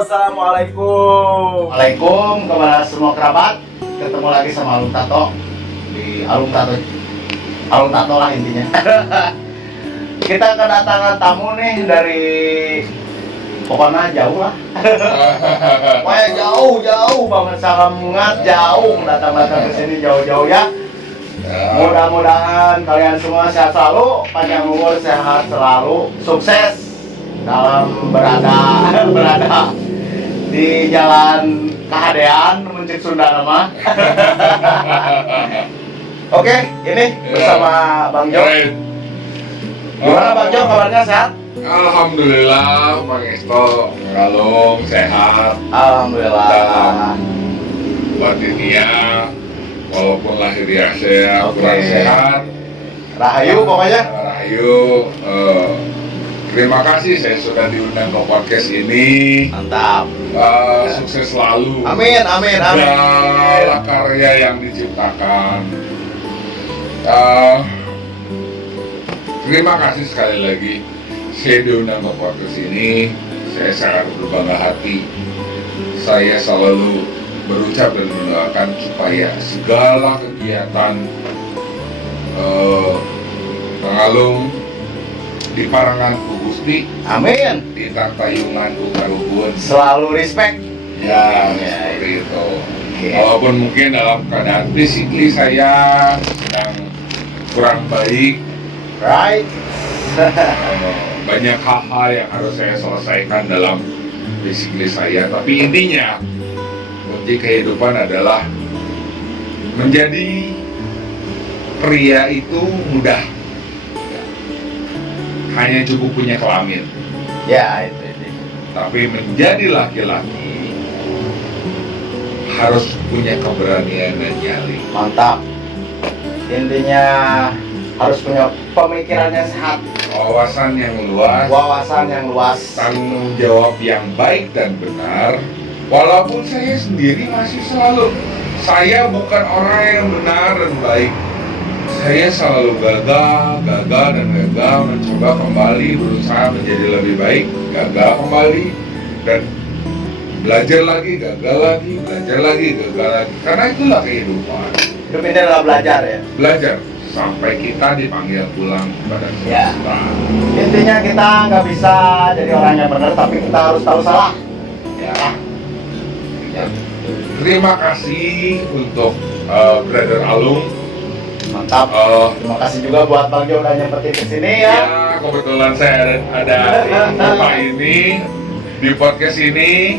Assalamualaikum. Waalaikumsalam kepada semua kerabat. Ketemu lagi sama Alung Tato di Alung Tato lah intinya. Kita kedatangan tamu nih dari pokoknya jauh lah. Wah jauh banget, sangat jauh datang ke sini jauh-jauh ya. Mudah-mudahan kalian semua sehat selalu, panjang umur, sehat selalu, sukses dalam berada di jalan kehadean menuju Sunda nama. Oke, ini bersama Bang Jo. Gimana Bang Jo, kabarnya sehat? Alhamdulillah, Bang Esto, Galung, sehat. Alhamdulillah. Buat dunia, walaupun lahiriah saya kurang sehat. Rahayu pokoknya. Rahayu. Terima kasih saya sudah diundang ke podcast ini. Mantap. Sukses selalu. Amin. Segala karya yang diciptakan. Terima kasih sekali lagi saya diundang ke podcast ini. Saya sangat berbangga hati. Saya selalu berucap dan mendoakan supaya segala kegiatan Pengalung di Parangan ku Gusti, Amin. di Tartayungan ku Karuhun. Selalu respect. Ya, seperti itu. Okay. Walaupun mungkin dalam keadaan physically saya sedang kurang baik, Right. banyak hal-hal yang harus saya selesaikan dalam physically saya. Tapi intinya, kunci kehidupan adalah menjadi pria itu mudah. Hanya cukup punya kelamin. Ya, itu. Tapi menjadi laki-laki harus punya keberanian dan nyali. Mantap. Intinya harus punya pemikiran yang sehat, Wawasan yang luas, wawasan yang luas. tanggung jawab yang baik dan benar. Walaupun saya sendiri masih selalu, saya bukan orang yang benar dan baik. Saya selalu gagal, mencoba kembali, berusaha menjadi lebih baik, gagal kembali, dan belajar lagi, gagal lagi, belajar lagi, gagal lagi. Karena itulah kehidupan. Hidup ini adalah belajar ya. Belajar sampai kita dipanggil pulang kepada Ya. semesta. Intinya kita nggak bisa jadi orang yang benar, tapi kita harus tahu salah. Ya. Terima kasih untuk Brother Alung. Mantap. Terima kasih juga buat Bang Jo udah nyempetin ke sini ya. Ya, kebetulan saya ada di Bapak ini di podcast ini.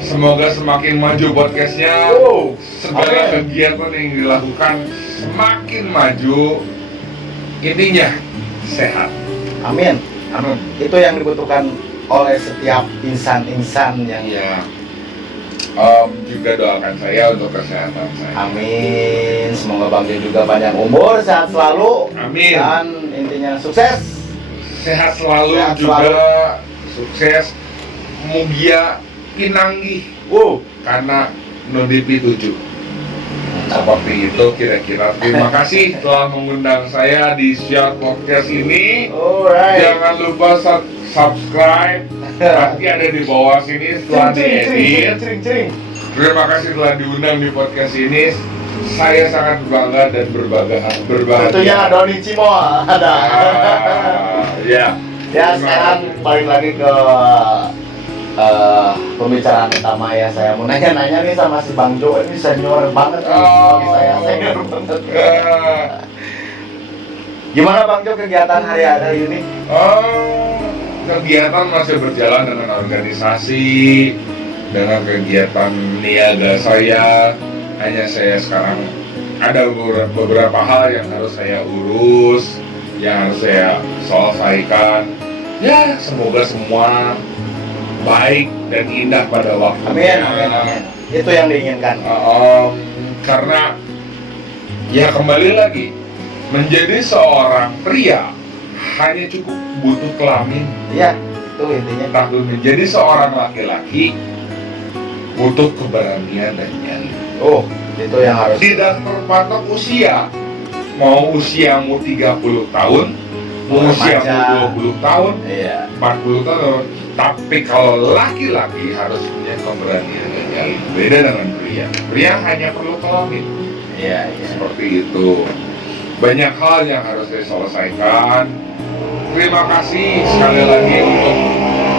Semoga semakin maju podcastnya. Segala Amin. kegiatan yang dilakukan semakin maju. Intinya sehat. Amin. Amin. Itu yang dibutuhkan oleh setiap insan-insan yang Ya. Juga doakan saya untuk kesehatan saya. Amin. Semoga Bang Jo juga panjang umur, sehat selalu. Amin. Dan intinya sukses. Sehat selalu Sehat juga, selalu. sukses, mugia pinanggih, karena Nodipi 7. Seperti itu kira-kira. Terima kasih telah mengundang saya di Share Podcast ini. Alright. Jangan lupa subscribe. Nanti ada di bawah sini setelah diedit. Cering. Terima kasih telah diundang di podcast ini. Saya sangat berbangga dan berbahagia. Tentunya Doni Cimo ada. Ya. Ya, sekarang balik lagi ke pembicaraan utama ya. Saya mau nanya-nanya nih sama si Bang Jo, ini senior banget nih bagi saya, senior banget. Gimana Bang Jo kegiatan hari-hari ini? Kegiatan masih berjalan dengan organisasi, dengan kegiatan niaga saya. Hanya saya sekarang ada beberapa hal yang harus saya urus, yang harus saya selesaikan. Ya, semoga semua baik dan indah pada waktunya. Amin. Itu yang diinginkan. Karena ya kembali lagi, menjadi seorang pria hanya cukup butuh kelamin. Iya, itu intinya. Tapi menjadi seorang laki-laki butuh keberanian dan nyali. Itu yang harus. Tidak terpatok usia. Mau usiamu 30 tahun, usia remaja. 20 tahun, Iya. 40 tahun. Tapi kalau laki-laki harus punya keberanian dan nyali. Beda dengan pria. Pria hanya perlu kelamin. Iya, iya. Seperti itu. Banyak hal yang harus diselesaikan. Terima kasih sekali lagi untuk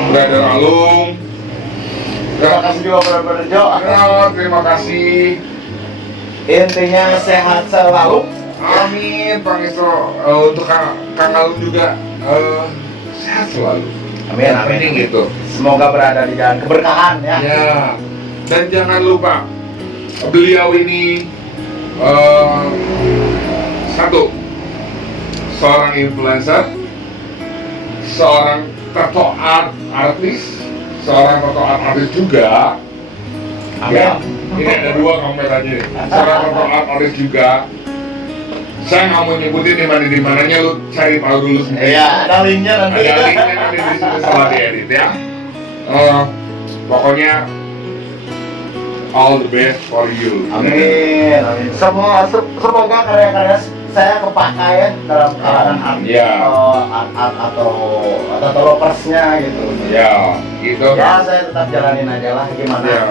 Brother Alung. Terima kasih juga Brother Jo. Ya, terima kasih. Intinya sehat selalu. Amin, Pangestu. Untuk Kang Alung juga sehat selalu. Amin, amin. Penting gitu. Semoga berada di jalan keberkahan ya. Ya. Dan jangan lupa beliau ini satu, seorang influencer, seorang tattoo artis, seorang tattoo artis juga. Amin. Ya, ini ada dua komentarnya. Seorang tattoo artis juga. Saya nggak mau nyebutin di mananya, lu cari tahu dulu sendiri. Iya, ada linknya nanti. Ada linknya nanti di situ setelah diedit ya. Pokoknya all the best for you. Amin, amin. Semoga karya-karya saya kepakai ya dalam kalangan art, Iya. art atau loversnya gitu. Ya, gitu Ya kan. saya tetap jalanin aja lah gimana Iya.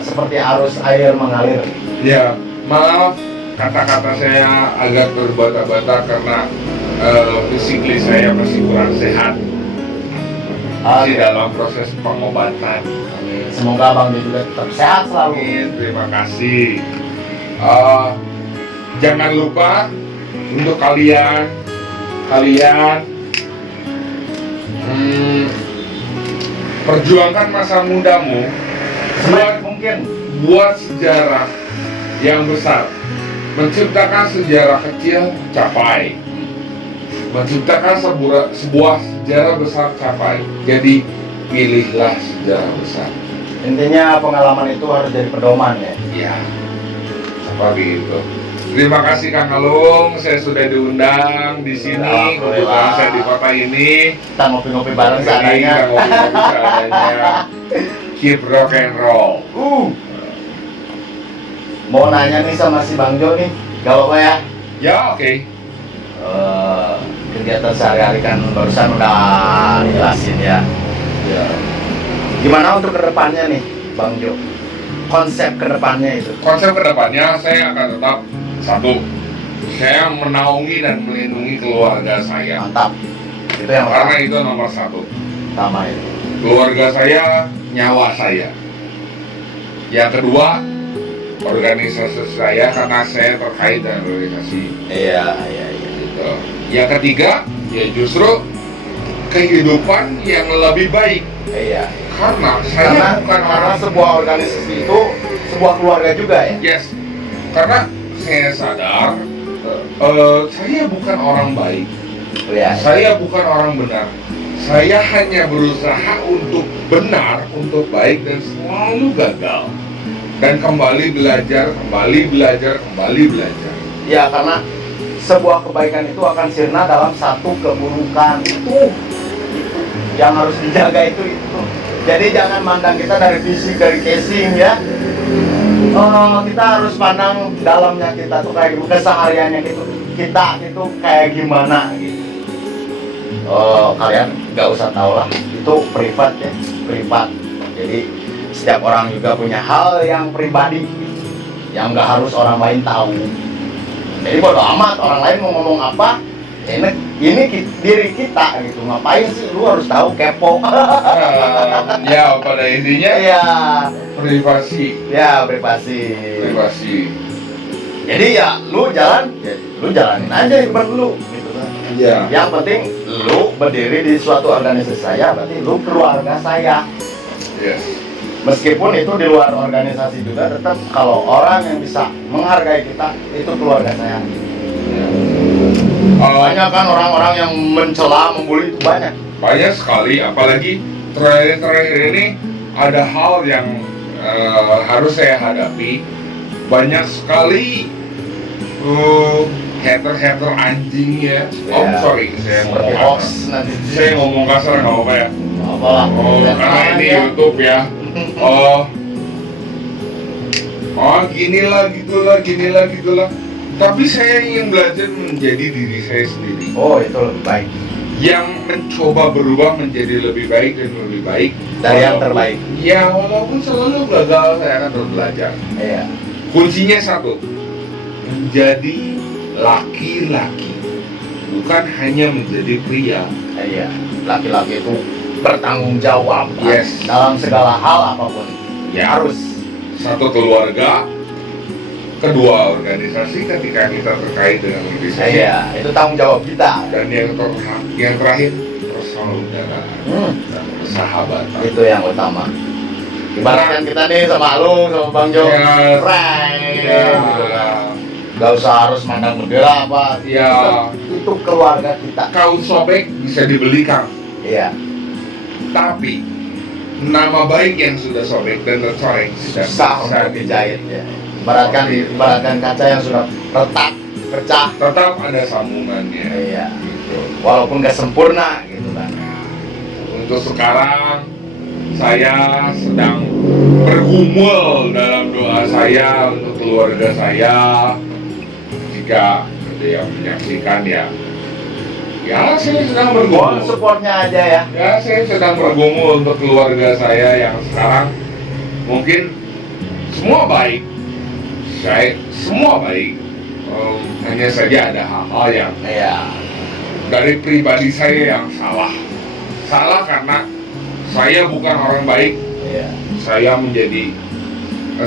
seperti arus air mengalir. Ya, maaf kata-kata saya agak terbata-bata karena physically saya masih kurang sehat. Masih Oke. dalam proses pengobatan. Amin. Semoga Bang Jo juga tetap sehat selalu. Amin, terima kasih. Jangan lupa untuk kalian perjuangkan masa mudamu Sebaik mungkin. buat sejarah yang besar, menciptakan sejarah kecil capai, menciptakan sebuah sejarah besar capai. Jadi pilihlah sejarah besar. Intinya pengalaman itu harus jadi pedoman ya. Ya, seperti itu. Terima kasih Kang Alung, saya sudah diundang di sini. Kebetulan saya di kota ini. Kita ngopi-ngopi bareng Kita seadanya. ngopi-ngopi seadanya. Keep rock and roll. Mau nanya nih sama si Bang Jo nih, gak apa-apa ya? Ya, oke. Kegiatan sehari-hari kan barusan udah dijelasin ya. Gimana untuk kedepannya nih, Bang Jo? Konsep kedepannya itu? Konsep kedepannya saya akan tetap satu, saya menaungi dan melindungi keluarga saya. Mantap. Itu yang Karena itu nomor satu. pertama itu. Keluarga saya, nyawa saya. Yang kedua, organisasi saya karena saya terkait dengan organisasi. Iya. Gitu. Yang ketiga, ya justru kehidupan yang lebih baik. Iya. Karena saya bukan Karena orang sebuah organisasi itu sebuah keluarga juga ya. Yes, karena saya sadar saya bukan orang baik, Iya. saya bukan orang benar. Saya hanya berusaha untuk benar, untuk baik dan selalu gagal. Dan kembali belajar. Ya karena sebuah kebaikan itu akan sirna dalam satu keburukan itu yang harus dijaga itu. Jadi jangan mandang kita dari fisik, dari casing ya. Kita harus pandang dalamnya kita tuh kayak gimana, kesehariannya kita itu kayak gimana gitu. Kalian nggak usah tahu lah, itu privat ya, privat. Jadi setiap orang juga punya hal yang pribadi yang nggak harus orang lain tahu. Jadi bodo amat orang lain mau ngomong apa, ini diri kita gitu. Ngapain sih lu harus tahu, kepo? Ya pada intinya Ya, privasi. ya privasi. Jadi ya lu jalanin aja hidup lu gitu kan. Ya. Yang penting lu berdiri di suatu organisasi saya, berarti lu keluarga saya. Yes. Meskipun itu di luar organisasi juga, tetap kalau orang yang bisa menghargai kita itu keluarga saya. Banyak kan orang-orang yang mencela, membuli itu banyak. Banyak sekali, apalagi terakhir ini ada hal yang harus saya hadapi. Banyak sekali hater anjing ya. Oh Ya, sorry, saya seperti ngomong hoax kasar. nanti. Saya ngomong kasar nggak apa-apa ya. Apalah. Karena ini Ya. YouTube ya. Ginilah gitulah. Tapi saya ingin belajar menjadi diri saya sendiri, Oh, itu lebih baik yang mencoba berubah menjadi lebih baik dan lebih baik dari yang terbaik. Ya, walaupun selalu gagal, saya akan terus belajar. Iya. Kuncinya satu, menjadi laki-laki, bukan hanya menjadi pria. Iya. Laki-laki itu bertanggung jawab Yes. dalam segala hal apapun. Ya. Harus. Satu keluarga, kedua organisasi ketika kita terkait dengan organisasi, Iya, itu tanggung jawab kita. dan yang terakhir persaudaraan dan persahabatan. Itu yang utama. Ibaratkan kita nih sama lu, sama Bang Jo, Ya. friend, Ya. gitu kan. Gak usah harus mandang bendera apa. Ya. Itu keluarga kita. Kaos sobek bisa dibeli, Kang. Iya. Tapi nama baik yang sudah sobek dan tercoreng Susah untuk dijahit ya. Ibaratkan kaca yang sudah retak, pecah. tetap ada sambungannya. Iya. Walaupun gak sempurna gitu kan. Untuk sekarang saya sedang bergumul dalam doa saya untuk keluarga saya. Jika ada yang menyaksikan ya saya sedang Mohon bergumul. supportnya aja ya. Ya, saya sedang bergumul untuk keluarga saya yang sekarang mungkin semua baik. Semua baik. Hanya saja ada hal-hal yang Iya. dari pribadi saya yang salah. Salah karena saya bukan orang baik. Iya.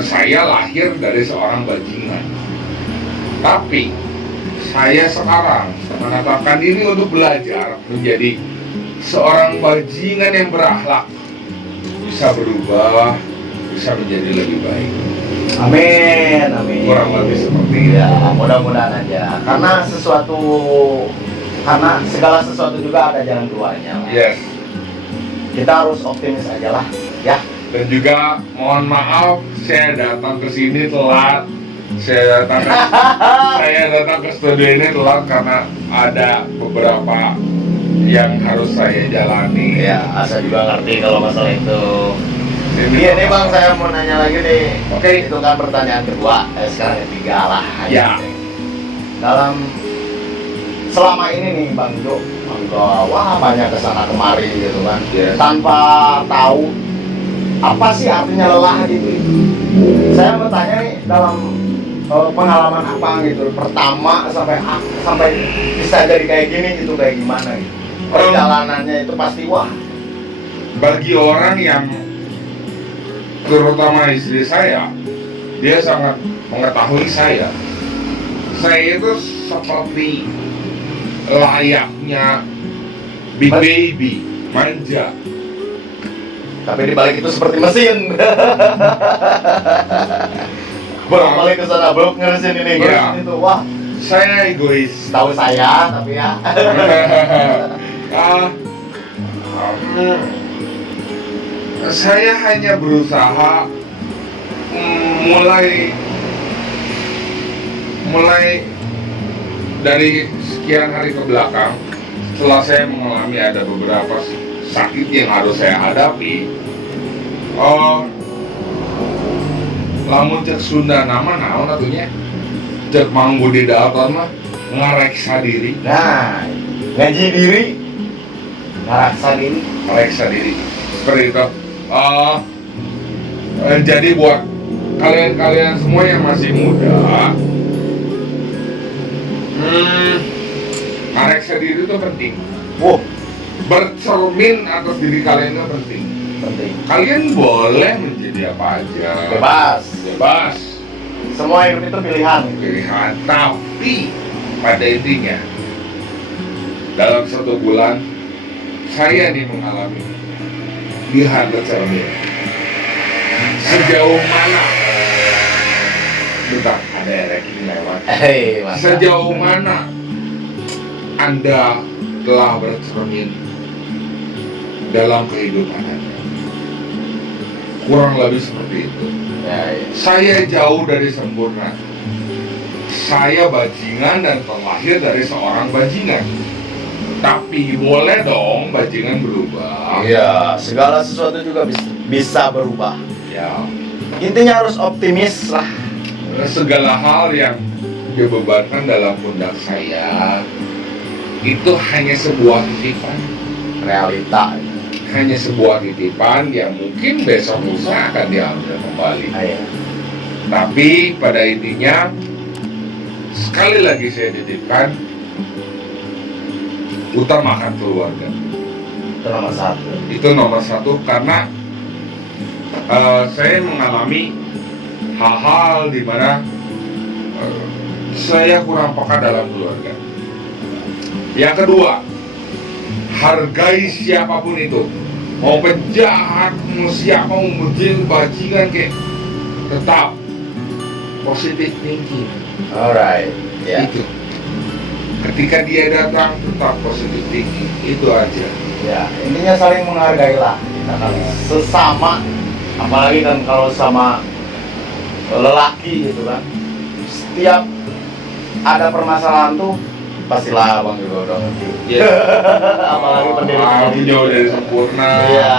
Saya lahir dari seorang bajingan. Tapi saya sekarang menetapkan diri untuk belajar menjadi seorang bajingan yang berakhlak, bisa berubah, bisa menjadi lebih baik. Amin, amin. Kurang lebih seperti itu. Ya, mudah-mudahan aja. Karena segala sesuatu juga ada jalan keluarnya. Yes. Kita harus optimis aja lah, ya. Dan juga mohon maaf saya datang ke sini telat. Saya datang ke studio ini telat karena ada beberapa yang harus saya jalani. Ya, Asa juga ngerti kalau masalah itu. Ini Iya nih Bang, saya mau nanya lagi nih. Oke. Itu kan pertanyaan kedua, sekarang ketiga lah. Ya. Dalam selama ini nih Bang Jo, wah banyak kesana kemari gitu kan, Yes. tanpa tahu apa sih artinya lelah gitu. Saya mau tanya nih dalam pengalaman apa gitu, pertama sampai bisa jadi kayak gini gitu, kayak gimana gitu. Perjalanannya itu pasti wah. Bagi orang yang terutama istri saya, dia sangat mengetahui saya itu seperti layaknya big baby, manja. Tapi di balik itu seperti mesin. Bolak-balik ke sana, bolak ngeresin ini, Ya. ngeresin itu. Wah, Saya egois. tahu saya, tapi ya. Ah, saya hanya berusaha mulai dari sekian hari ke belakang, setelah saya mengalami ada beberapa sakit yang harus saya hadapi. Lamun cek Sunda nama naon atunya, cek Mang Budi Dalton mah ngareksa diri, Nah, ngaji diri, ngeraksa diri. ngareksa diri seperti itu. Jadi buat kalian semua yang masih muda, ngareksa diri itu penting. Wah, Bercermin atas diri kalian itu penting. penting. Kalian boleh menjadi apa aja, bebas. Semua hidup itu pilihan. Pilihan, tapi pada intinya dalam 1 bulan saya nih mengalami lihat bercermin sejauh mana, bentar ada erek ini lewat, Mantap. sejauh mana Anda telah bercermin dalam kehidupan Anda. Kurang lebih seperti itu. Ya, ya. Saya jauh dari sempurna. Saya bajingan dan terlahir dari seorang bajingan. Tapi boleh dong bajingan berubah. Iya, segala sesuatu juga bisa berubah. Ya, Intinya harus optimis lah. segala hal yang dibebankan dalam pundak saya itu hanya sebuah titipan, Realita. hanya sebuah titipan yang mungkin besok lusa akan diambil kembali. Iya. Tapi pada intinya sekali lagi saya titipkan, utamakan keluarga. Itu nomor satu. Itu nomor satu karena saya mengalami hal-hal di mana saya kurang peka dalam keluarga. Yang kedua, hargai siapapun itu, mau penjahat, mau siapa, mau bajingan kayak, tetap positive thinking. Alright. Ya. Itu. Ketika dia datang, tetap positive thinking. Itu aja. Ya, intinya saling menghargai lah kita kan sesama, apalagi kan kalau sama lelaki gitu kan. Setiap ada permasalahan tuh pastilah Bang juga udah ngerti. Iya. Apalagi pendiri jauh dari sempurna. Iya.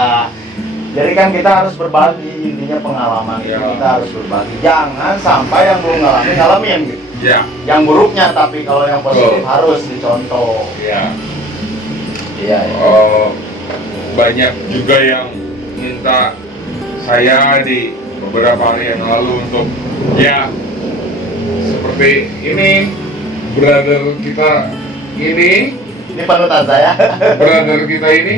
Jadi kan kita harus berbagi, intinya pengalaman itu Iya. kita harus berbagi. Jangan sampai yang belum ngalamin gitu. Ya. Yang buruknya, tapi kalau yang positif Betul. harus dicontoh. Ya. Iya. Ya. Banyak juga yang minta saya di beberapa hari yang lalu untuk ya seperti ini, brother kita ini, Ini panutan saya. brother kita ini.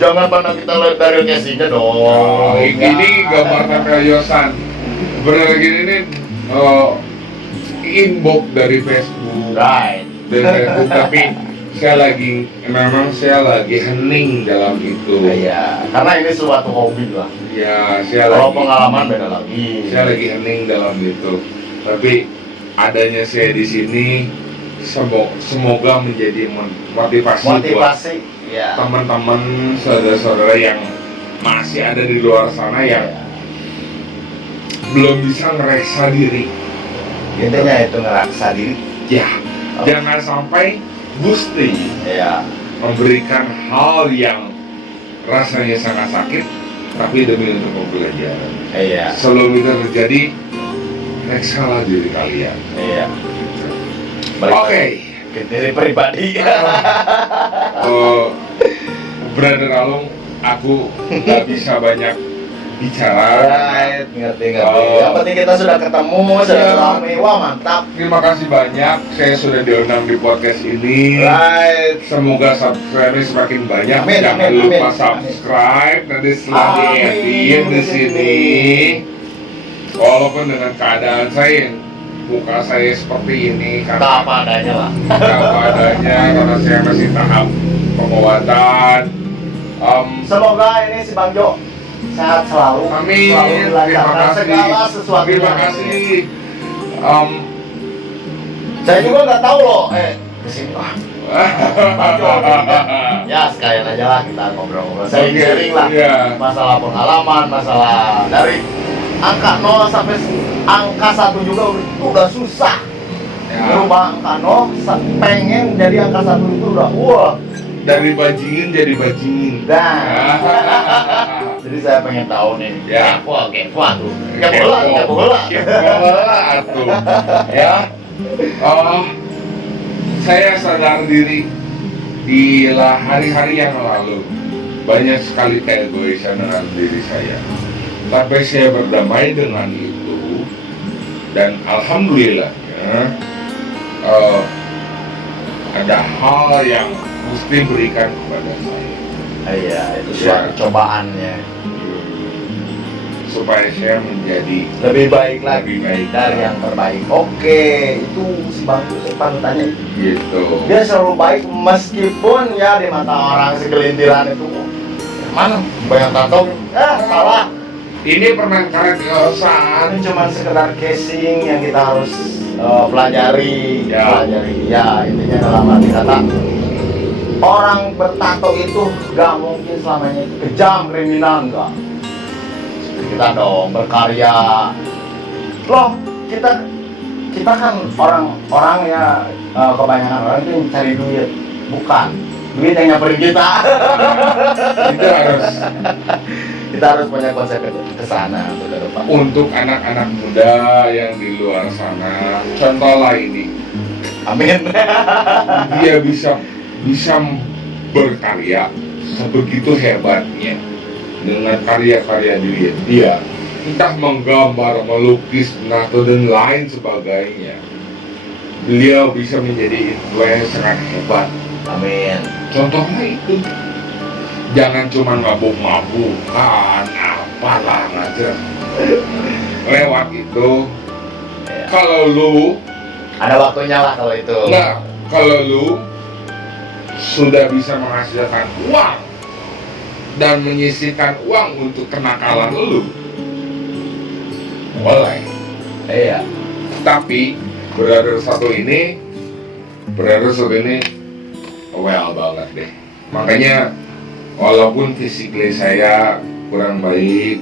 Jangan pernah kita lihat dari casingnya dong. Ini gambar tempel Yosan. Brother gini ini inbox dari Facebook. Right. Dari Facebook, tapi memang saya lagi hening dalam itu. Iya, karena ini suatu hobi lah. Ya, saya Kalau lagi pengalaman beda lagi. saya lagi hening dalam itu. Tapi adanya saya di sini semoga menjadi motivasi buat Motivasi. Ya. teman-teman, saudara-saudara yang masih ada di luar sana yang belum bisa ngereksa diri. Intinya itu ngeraksa diri. Ya, jangan sampai Gusti Iya. memberikan hal yang rasanya sangat sakit, tapi demi untuk pembelajaran. Iya. Sebelum itu terjadi, reksalah diri kalian. Iya. Oke. Ke diri pribadi. Brother Alung, aku nggak bisa banyak bicara. Right, ngerti. Oh. Yang penting kita sudah ketemu, sudah Iya. rame. Wah, mantap. Terima kasih banyak, saya sudah diundang di podcast ini. Right. Semoga subscribe semakin banyak. Amin, Jangan amin, lupa amin. subscribe. Nanti setelah Amin. di-edit di sini. Walaupun dengan keadaan saya, muka saya seperti ini Tak karena apa adanya lah. apa adanya, karena saya masih tahap pengobatan. Semoga ini si Bang Jo sehat selalu. Amin. Selalu Terima dilancarkan kasih. segala sesuatu. Terima kasih. Saya juga nggak tahu loh. Kesini lah. Bang Jo. Ya sekalian aja lah kita ngobrol-ngobrol. Sharing lah. Iya. Masalah pengalaman, masalah dari angka 0 sampai angka 1 juga udah susah. Ya. Berubah angka 0, pengen jadi angka 1 itu udah wah. Dari bajingin jadi bajingin. Nah. Jadi saya pengen tahu nih. Ya. Kepo tuh. Kepo bola. Atuh. Ya. Saya sadar diri di hari-hari yang lalu banyak sekali keegoisan dengan diri saya. Tapi saya berdamai dengan itu dan alhamdulillahnya ada hal yang Gusti berikan kepada saya. Iya, itu suatu cobaannya. Supaya saya menjadi Lebih baik lagi Lebih baik. dari yang terbaik. Oke, itu si Bang Jo panutannya. gitu. Dia selalu baik meskipun ya di mata orang segelintiran itu mana banyak tato. Salah. Ini penangkaran keosan. Ini cuma sekedar casing yang kita harus pelajari. Ya. Ya, intinya dalam arti kata orang bertato itu gak mungkin selamanya itu kejam, kriminal, enggak. Seperti kita dong berkarya. Loh, kita kan orang ya kebanyakan orang itu cari duit, bukan duit yang nyamperin kita. Itu harus Itu Kita harus punya konsep ke sana untuk ke depan. Untuk anak-anak muda yang di luar sana, contohlah ini, Amin. dia bisa berkarya sebegitu hebatnya dengan karya-karya dia, entah menggambar, melukis, nato dan lain sebagainya. Beliau bisa menjadi influencer yang hebat. Amin. Contohnya itu, jangan cuma mabuk-mabukan, apalah ngajar. Lewat itu, Ya. kalau lu Ada waktunya lah kalau itu. Nah, kalau lu sudah bisa menghasilkan uang dan menyisihkan uang untuk kenakalan lu, boleh. Iya. Tapi brother satu ini well banget deh. Makanya walaupun fisikly saya kurang baik,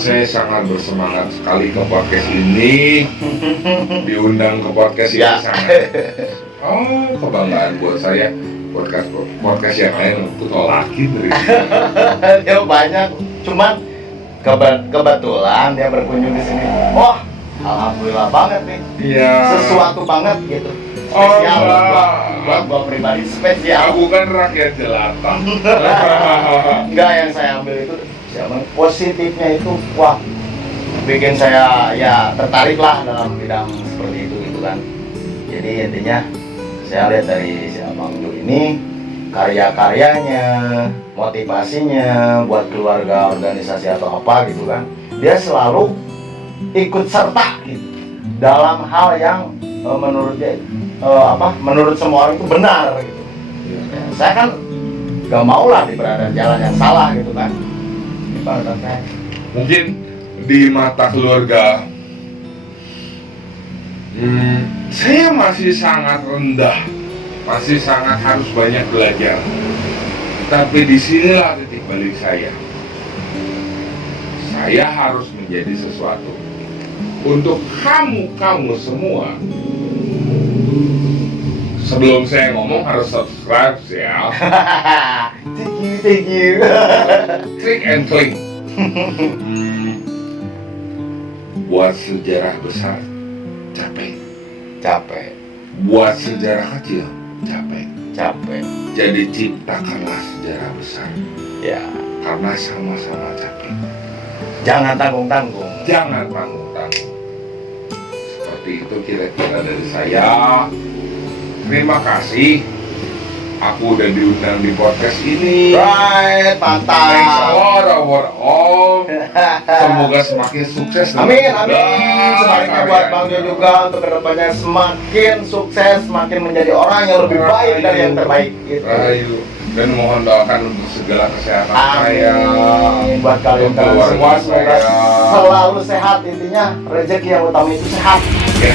saya sangat bersemangat sekali ke podcast ini. Diundang ke podcast ini Ya. sangat kebanggaan buat saya. Podcast yang lain itu tolakin dari sini. Dia banyak, cuman kebetulan dia berkunjung di sini. Wah, alhamdulillah banget nih. Iya. Sesuatu banget gitu. Oh, Spesial enggak. buat gua pribadi spesial. Aku kan rakyat jelata. Enggak, yang saya ambil itu siapa? Positifnya itu wah bikin saya ya tertarik lah dalam bidang seperti itu gitu kan. Jadi intinya saya lihat dari si Abang Jo ini karya-karyanya, motivasinya buat keluarga, organisasi atau apa gitu kan. Dia selalu ikut serta gitu dalam hal yang menurut dia menurut semua orang itu benar gitu. Ya, saya kan gak mau lah berada di jalan yang salah gitu kan. Mungkin di mata keluarga saya masih sangat rendah, masih sangat harus banyak belajar. Tapi disinilah titik balik saya. Saya harus menjadi sesuatu untuk kamu semua. Sebelum saya ngomong harus subscribe ya. Thank you. Klik and klik. Buat sejarah besar capek. Buat sejarah kecil capek. Jadi ciptakanlah sejarah besar. Ya, Karena sama-sama capek. jangan tanggung-tanggung. Jangan tanggung-tanggung. Seperti itu kira-kira dari saya. Terima kasih. Aku udah diundang di podcast ini. Right, Thanks a mantap. lot over all. Semoga semakin sukses. Amin. Sebaliknya buat Bang Jo juga untuk kedepannya semakin sukses, semakin menjadi orang yang lebih baik dari yang terbaik gitu. Rahayu. Dan mohon doakan untuk segala kesehatan saya. Amin. Buat kalian Untuk semua keluarga semoga saya. selalu sehat, intinya rezeki yang utama itu sehat. Ya.